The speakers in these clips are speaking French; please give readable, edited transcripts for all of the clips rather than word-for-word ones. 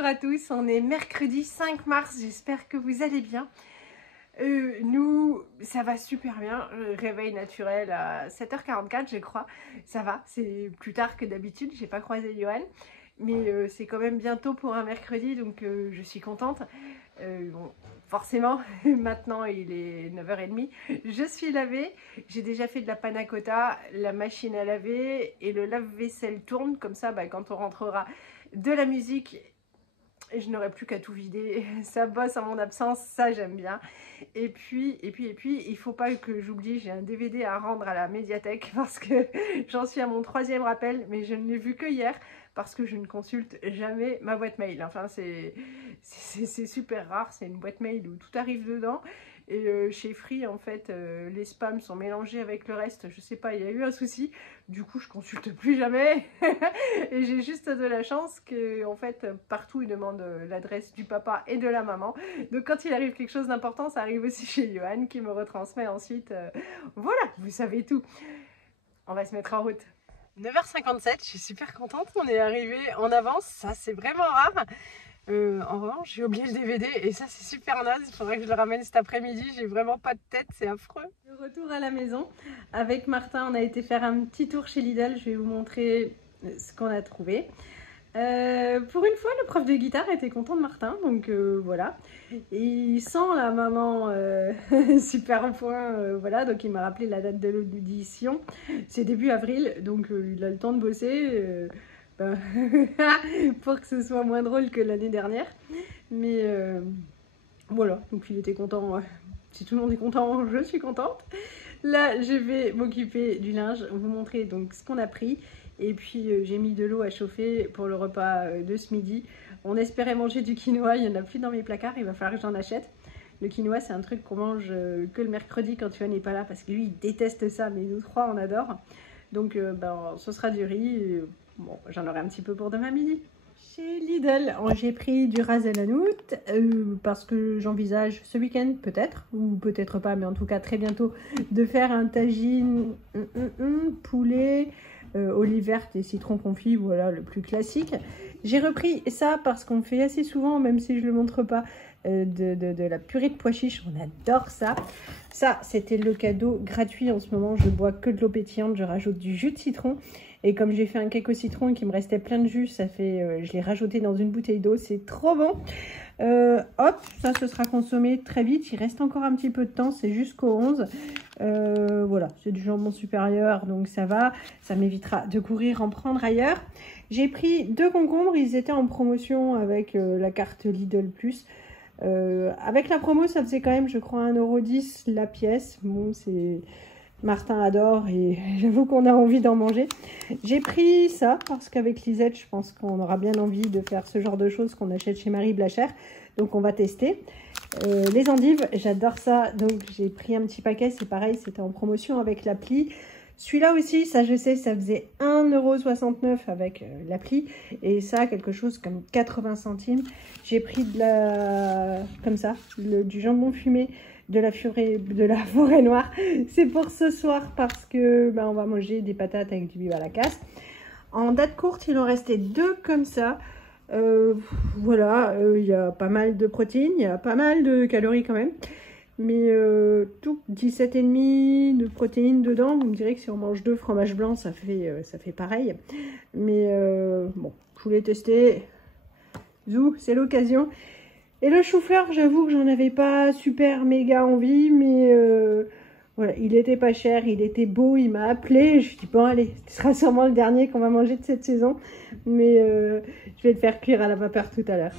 Bonjour à tous, on est mercredi 5 mars, j'espère que vous allez bien. Nous, ça va super bien, réveil naturel à 7h44 je crois, ça va, c'est plus tard que d'habitude, j'ai pas croisé Johan, mais c'est quand même bientôt pour un mercredi, donc je suis contente. Bon, forcément, maintenant il est 9h30, je suis lavée, j'ai déjà fait de la panna cotta, la machine à laver et le lave-vaisselle tourne, comme ça quand on rentrera de la musique, je n'aurai plus qu'à tout vider, ça bosse en mon absence, ça j'aime bien. Et puis, il faut pas que j'oublie, j'ai un DVD à rendre à la médiathèque parce que j'en suis à mon 3e rappel, mais je ne l'ai vu que hier parce que je ne consulte jamais ma boîte mail. Enfin, c'est super rare, c'est une boîte mail où tout arrive dedans. Et chez Free, en fait, les spams sont mélangés avec le reste. Je sais pas, il y a eu un souci. Du coup, je consulte plus jamais. Et j'ai juste de la chance que, en fait, partout, ils demandent l'adresse du papa et de la maman. Donc, quand il arrive quelque chose d'important, ça arrive aussi chez Johan qui me retransmet ensuite. Voilà, vous savez tout. On va se mettre en route. 9h57, je suis super contente. On est arrivé en avance. Ça, c'est vraiment rare. En revanche, j'ai oublié le DVD et ça c'est super naze, il faudrait que je le ramène cet après-midi, j'ai vraiment pas de tête, c'est affreux. De retour à la maison, avec Martin, on a été faire un petit tour chez Lidl, je vais vous montrer ce qu'on a trouvé. Pour une fois, le prof de guitare était content de Martin, donc voilà. Et il sent la maman super en point, voilà, donc il m'a rappelé la date de l'audition, c'est début avril, donc il a le temps de bosser. Pour que ce soit moins drôle que l'année dernière, mais voilà, donc il était content. Si tout le monde est content, je suis contente. Là je vais m'occuper du linge, vous montrer donc ce qu'on a pris, et puis j'ai mis de l'eau à chauffer pour le repas de ce midi. On espérait manger du quinoa, il n'y en a plus dans mes placards, il va falloir que j'en achète. Le quinoa, c'est un truc qu'on mange que le mercredi quand tu n'est pas là, parce que lui il déteste ça, mais nous trois on adore. Donc ce sera du riz. Bon, j'en aurai un petit peu pour demain midi. Chez Lidl, j'ai pris du ras el hanout parce que j'envisage ce week-end peut-être, ou peut-être pas, mais en tout cas très bientôt, de faire un tagine poulet, olive verte et citron confit, voilà le plus classique. J'ai repris ça parce qu'on fait assez souvent, même si je ne le montre pas, de la purée de pois chiches, on adore ça. Ça, c'était le cadeau gratuit en ce moment, je bois que de l'eau pétillante, je rajoute du jus de citron. Et comme j'ai fait un cake au citron et qu'il me restait plein de jus, ça fait, je l'ai rajouté dans une bouteille d'eau, c'est trop bon. Hop, ça ce sera consommé très vite, il reste encore un petit peu de temps, c'est jusqu'au 11. Voilà, c'est du jambon supérieur, donc ça va, ça m'évitera de courir en prendre ailleurs. J'ai pris 2 concombres, ils étaient en promotion avec la carte Lidl Plus. Avec la promo, ça faisait quand même, je crois, 1,10 € la pièce. Bon, c'est... Martin adore et j'avoue qu'on a envie d'en manger. J'ai pris ça parce qu'avec Lisette, je pense qu'on aura bien envie de faire ce genre de choses qu'on achète chez Marie Blachère. Donc on va tester. Les endives, j'adore ça. Donc j'ai pris un petit paquet. C'est pareil, c'était en promotion avec l'appli. Celui-là aussi, ça je sais, ça faisait 1,69 € avec l'appli. Et ça, quelque chose comme 80 centimes. J'ai pris de la... comme ça, du jambon fumé. De la forêt noire, c'est pour ce soir parce que on va manger des patates avec du bibe à la casse. En date courte, il en restait 2 comme ça. Voilà, il y a pas mal de protéines, il y a pas mal de calories quand même, mais tout 17,5 de protéines dedans. Vous me direz que si on mange 2 fromages blancs, ça fait pareil. Mais bon, je voulais tester. Zou, c'est l'occasion. Et le chou-fleur, j'avoue que j'en avais pas super méga envie, mais voilà, il était pas cher, il était beau, il m'a appelé. Je lui dis bon allez, ce sera sûrement le dernier qu'on va manger de cette saison, mais je vais le faire cuire à la vapeur tout à l'heure.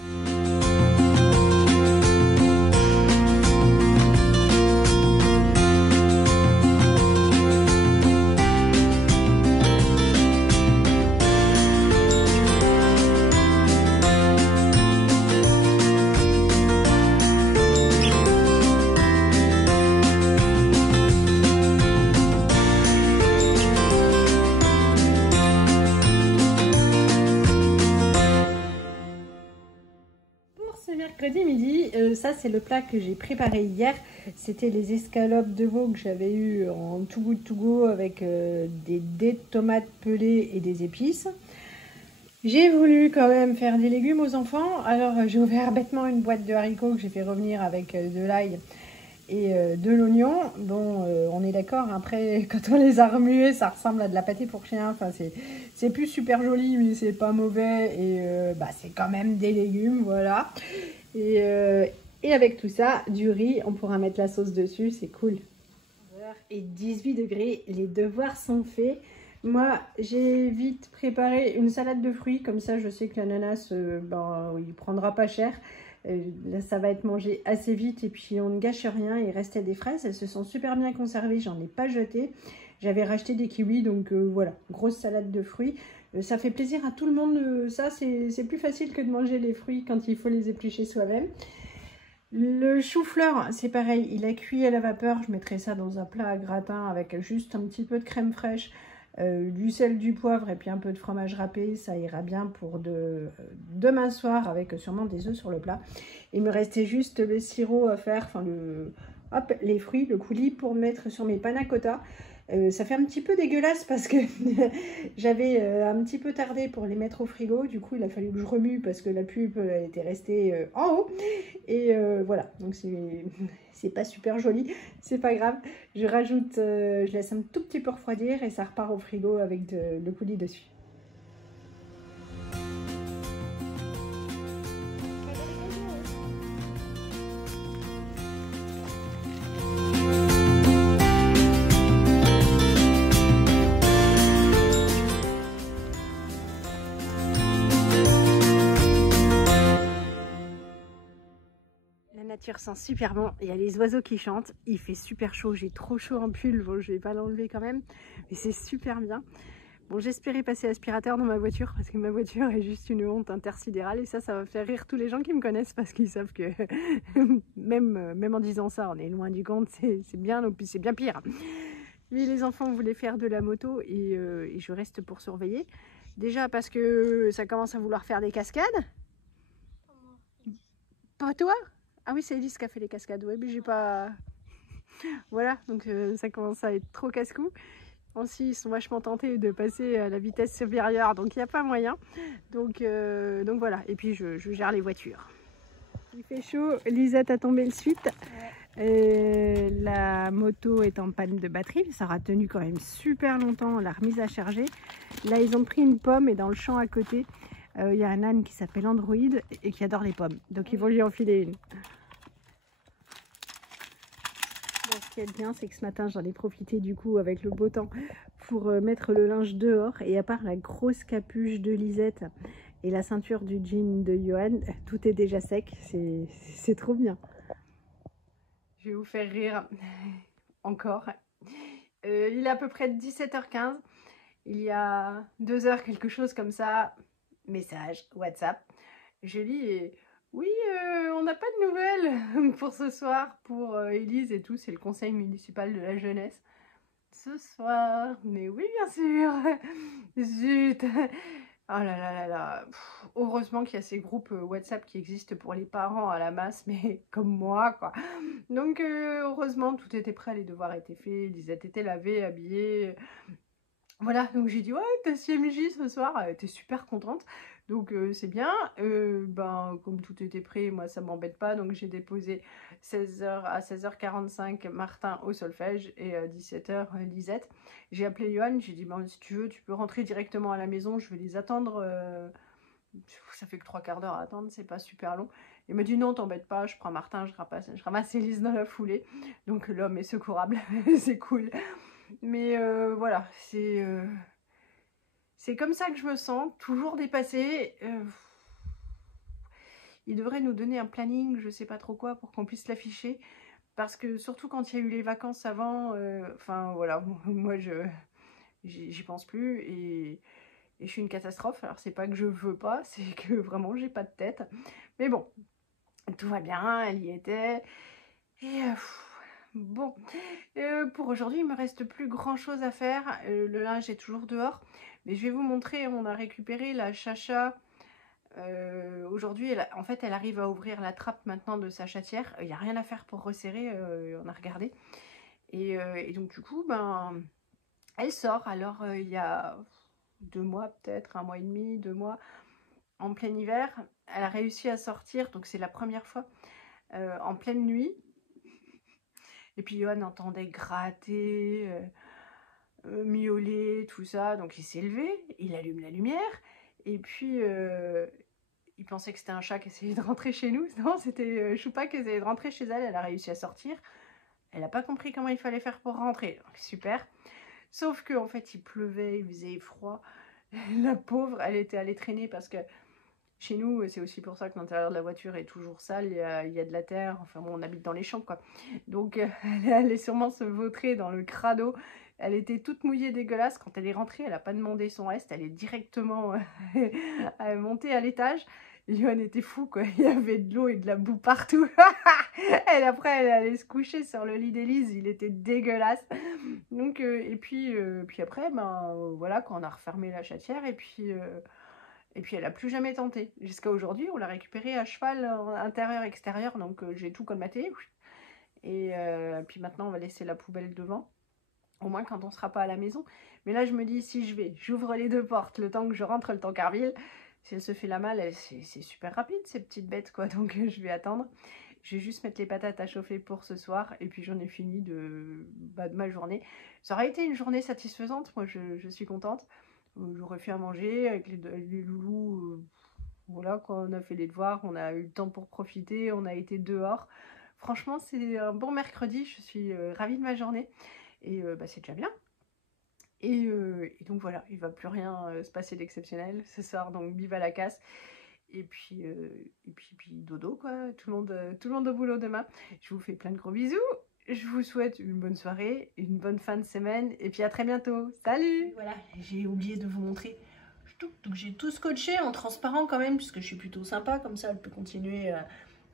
Mercredi midi, ça c'est le plat que j'ai préparé hier. C'était les escalopes de veau que j'avais eu en to go avec des dés de tomates pelées et des épices. J'ai voulu quand même faire des légumes aux enfants. Alors j'ai ouvert bêtement une boîte de haricots que j'ai fait revenir avec de l'ail et de l'oignon. Bon, on est d'accord, après quand on les a remués, ça ressemble à de la pâtée pour chien. Enfin, c'est plus super joli, mais c'est pas mauvais. Et bah, c'est quand même des légumes, voilà. Et avec tout ça, du riz, on pourra mettre la sauce dessus, c'est cool. Et 18 degrés, les devoirs sont faits. Moi, j'ai vite préparé une salade de fruits, comme ça je sais que l'ananas, ben, il prendra pas cher. Là, ça va être mangé assez vite et puis on ne gâche rien. Il restait des fraises, elles se sont super bien conservées, j'en ai pas jeté. J'avais racheté des kiwis, donc voilà, grosse salade de fruits. Ça fait plaisir à tout le monde, ça c'est plus facile que de manger les fruits quand il faut les éplucher soi-même. Le chou-fleur, c'est pareil, il a cuit à la vapeur. Je mettrai ça dans un plat à gratin avec juste un petit peu de crème fraîche, du sel, du poivre et puis un peu de fromage râpé. Ça ira bien pour demain soir avec sûrement des œufs sur le plat. Il me restait juste le sirop à faire, enfin les fruits, le coulis pour mettre sur mes panna cotta. Ça fait un petit peu dégueulasse parce que j'avais un petit peu tardé pour les mettre au frigo. Du coup, il a fallu que je remue parce que la pulpe était restée en haut. Et voilà, donc c'est pas super joli, c'est pas grave. Je rajoute, je laisse un tout petit peu refroidir et ça repart au frigo avec le coulis dessus. La nature sent super bon, il y a les oiseaux qui chantent, il fait super chaud, j'ai trop chaud en pull, bon je vais pas l'enlever quand même, mais c'est super bien. Bon, j'espérais passer aspirateur dans ma voiture parce que ma voiture est juste une honte intersidérale et ça va faire rire tous les gens qui me connaissent parce qu'ils savent que même en disant ça, on est loin du compte, c'est bien pire. Mais les enfants voulaient faire de la moto et je reste pour surveiller. Déjà parce que ça commence à vouloir faire des cascades. Pas toi? Ah oui, c'est Elise qui a fait les cascades, ouais, mais j'ai pas... Voilà, donc ça commence à être trop casse-cou. Aussi, ils sont vachement tentés de passer à la vitesse supérieure, donc il n'y a pas moyen. Donc voilà, et puis je gère les voitures. Il fait chaud, Lisette a tombé le suite. La moto est en panne de batterie, ça aura tenu quand même super longtemps, la remise à charger. Là, ils ont pris une pomme et dans le champ à côté, il y a un âne qui s'appelle Android et qui adore les pommes. Donc ils vont lui enfiler une. Ce qui est bien, c'est que ce matin, j'en ai profité du coup avec le beau temps pour mettre le linge dehors. Et à part la grosse capuche de Lisette et la ceinture du jean de Johan, tout est déjà sec. C'est trop bien. Je vais vous faire rire encore. Il est à peu près 17h15. Il y a 2 heures, quelque chose comme ça. Message, WhatsApp. Je lis et... Oui, on n'a pas de nouvelles pour ce soir, pour Élise et tout, c'est le conseil municipal de la jeunesse. Ce soir, mais oui, bien sûr. Zut. Oh là là là là. Pff, heureusement qu'il y a ces groupes WhatsApp qui existent pour les parents à la masse, mais comme moi, quoi. Donc, heureusement, tout était prêt, les devoirs étaient faits, Lisette était lavée, habillée. Voilà, donc j'ai dit, ouais, t'as CMJ ce soir, elle était super contente, donc c'est bien. Ben, comme tout était prêt, moi ça m'embête pas, donc j'ai déposé 16h à 16h45 Martin au solfège et à 17h Lisette. J'ai appelé Johan, j'ai dit, ben, si tu veux, tu peux rentrer directement à la maison, je vais les attendre. Ça fait que 3/4 d'heure à attendre, c'est pas super long. Il m'a dit, non, t'embête pas, je prends Martin, je ramasse Elise dans la foulée. Donc l'homme est secourable, c'est cool. Mais voilà, c'est comme ça que je me sens, toujours dépassée. Il devrait nous donner un planning, je sais pas trop quoi, pour qu'on puisse l'afficher. Parce que surtout quand il y a eu les vacances avant, enfin voilà, moi j'y pense plus et je suis une catastrophe. Alors c'est pas que je veux pas, c'est que vraiment j'ai pas de tête. Mais bon, tout va bien, elle y était. Et bon, pour aujourd'hui, il me reste plus grand chose à faire. Le linge est toujours dehors. Mais je vais vous montrer, on a récupéré la Chacha. Aujourd'hui, en fait, elle arrive à ouvrir la trappe maintenant de sa chatière. Il n'y a rien à faire pour resserrer, on a regardé. Et donc du coup, ben, elle sort. Alors, il y a 2 mois peut-être, 1 mois et demi, 2 mois, en plein hiver. Elle a réussi à sortir, donc c'est la première fois, en pleine nuit. Et puis Johan entendait gratter, miauler, tout ça. Donc il s'est levé, il allume la lumière. Et puis il pensait que c'était un chat qui essayait de rentrer chez nous. Non, c'était Choupa qui essayait de rentrer chez elle. Elle a réussi à sortir. Elle n'a pas compris comment il fallait faire pour rentrer. Donc super. Sauf qu'en fait il pleuvait, il faisait froid. La pauvre, elle était allée traîner parce que chez nous, c'est aussi pour ça que l'intérieur de la voiture est toujours sale, il y a de la terre, enfin bon, on habite dans les champs quoi. Donc elle allait sûrement se vautrer dans le crado, elle était toute mouillée, dégueulasse. Quand elle est rentrée, elle n'a pas demandé son reste, elle est directement montée à l'étage. Johan était fou quoi, il y avait de l'eau et de la boue partout. Et après, elle allait se coucher sur le lit d'Élise, il était dégueulasse. Donc, et puis après, ben voilà, quand on a refermé la chatière, et puis elle n'a plus jamais tenté. Jusqu'à aujourd'hui, on l'a récupérée à cheval, intérieur-extérieur, donc j'ai tout colmaté. Et puis maintenant, on va laisser la poubelle devant, au moins quand on ne sera pas à la maison. Mais là, je me dis, si j'ouvre les 2 portes, le temps que je rentre, le temps qu'Arville, si elle se fait la malle, c'est super rapide, ces petites bêtes, quoi. Donc je vais attendre. Je vais juste mettre les patates à chauffer pour ce soir, et puis j'en ai fini de ma journée. Ça aurait été une journée satisfaisante, moi je suis contente. J'aurais fait à manger avec les loulous, voilà, quand on a fait les devoirs, on a eu le temps pour profiter, on a été dehors. Franchement, c'est un bon mercredi, je suis ravie de ma journée, et c'est déjà bien. Et donc voilà, il ne va plus rien se passer d'exceptionnel ce soir, donc vive à la casse. Et puis dodo quoi, tout le monde au boulot demain. Je vous fais plein de gros bisous. Je vous souhaite une bonne soirée, une bonne fin de semaine, et puis à très bientôt. Salut! Voilà, j'ai oublié de vous montrer. Donc j'ai tout scotché en transparent quand même, puisque je suis plutôt sympa, comme ça elle peut continuer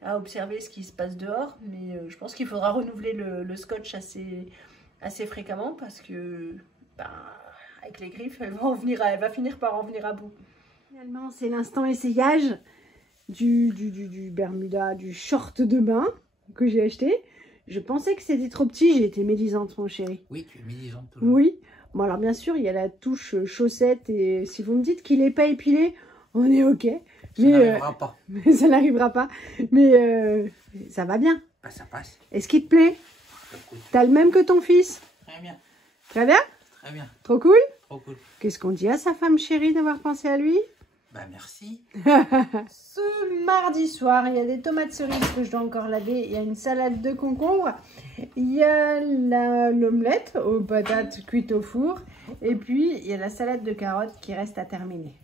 à observer ce qui se passe dehors. Mais je pense qu'il faudra renouveler le scotch assez fréquemment, parce que avec les griffes, elle va finir par en venir à bout. Finalement, c'est l'instant essayage du Bermuda, du short de bain que j'ai acheté. Je pensais que c'était trop petit, j'ai été médisante, mon chéri. Oui, tu es médisante toujours. Oui. Bon, alors bien sûr, il y a la touche chaussette, et si vous me dites qu'il n'est pas épilé, on est ok. Ça n'arrivera pas. Mais ça n'arrivera pas. Mais ça va bien. Bah, ça passe. Est-ce qu'il te plaît? T'as le même que ton fils? Très bien. Très bien? Très bien. Trop cool? Trop cool. Qu'est-ce qu'on dit à sa femme chérie d'avoir pensé à lui? Bah merci. Ce mardi soir, il y a des tomates cerises que je dois encore laver. Il y a une salade de concombre. Il y a l'omelette aux patates cuites au four. Et puis, il y a la salade de carottes qui reste à terminer.